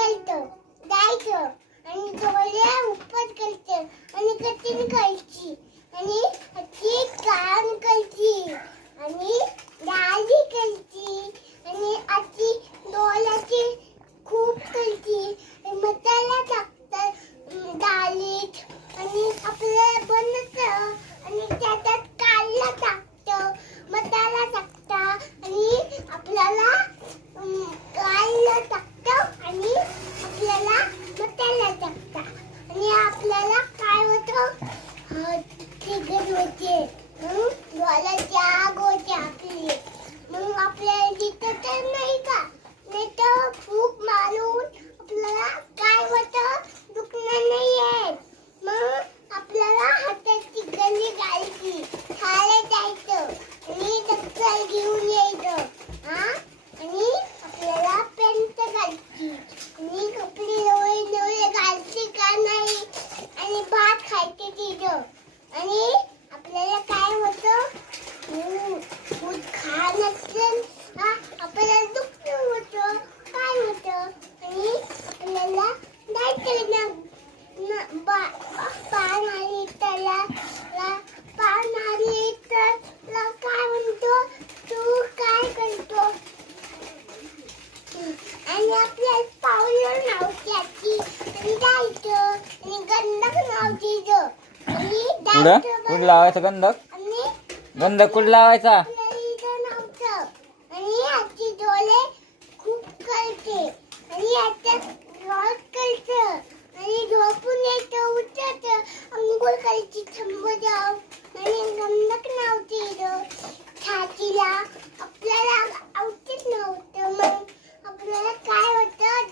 करतं जायचं आणि डोळे उपट करतं आणि कठीण करायची आणि अशी काम करायची आणि डाली करायची आणि अशी डोळ्याची खूप करायची मसाला टाकतात डालीत आणि आपल्याला बनतं आणि त्याच्यात काढला टाकतं मसाला टाकता आणि आपल्याला काढला टाकतं आणि आपल्याला मसाला टाकता आणि आपल्याला काय होतं तिखट होते डोळ्याची आग होते आपली मग आपल्याला दिसत नाही का नाही तर फूक मारून आपल्याला काय होतं दुखणं नाही येत मग आपल्याला हाताची गल्ली घालायची शाळेत जायचं आणि दप्तर घेऊन यायचं आणि आपल्याला पेंट घालायची आणि कपडे नवे नवे घालते का नाही आणि भात खायचे तिथं आणि आपल्याला काय होतं दूध खाणं नसेल आपल्याला दुखणं होतं काय होतं आणि आपल्याला जायचं पान आली त्याला पान आली तर काय म्हणतो तू काय करतो आणि आपल्याला पावलं नव्हती आणि जायचं आणि गंधक नव्हती आणि कुठं लावायचं गंधक आणि गंधक कुठं लावायचा इथं नव्हतं आणि आजची डोळे खूप कळते आणि आता रोज कळतं आणि झोपून येतं उठतं अंघोळ करायची थांब जाऊ आणि गंधक नव्हती छातीला आपल्याला औषध नव्हतं मग आपल्याला काय होतं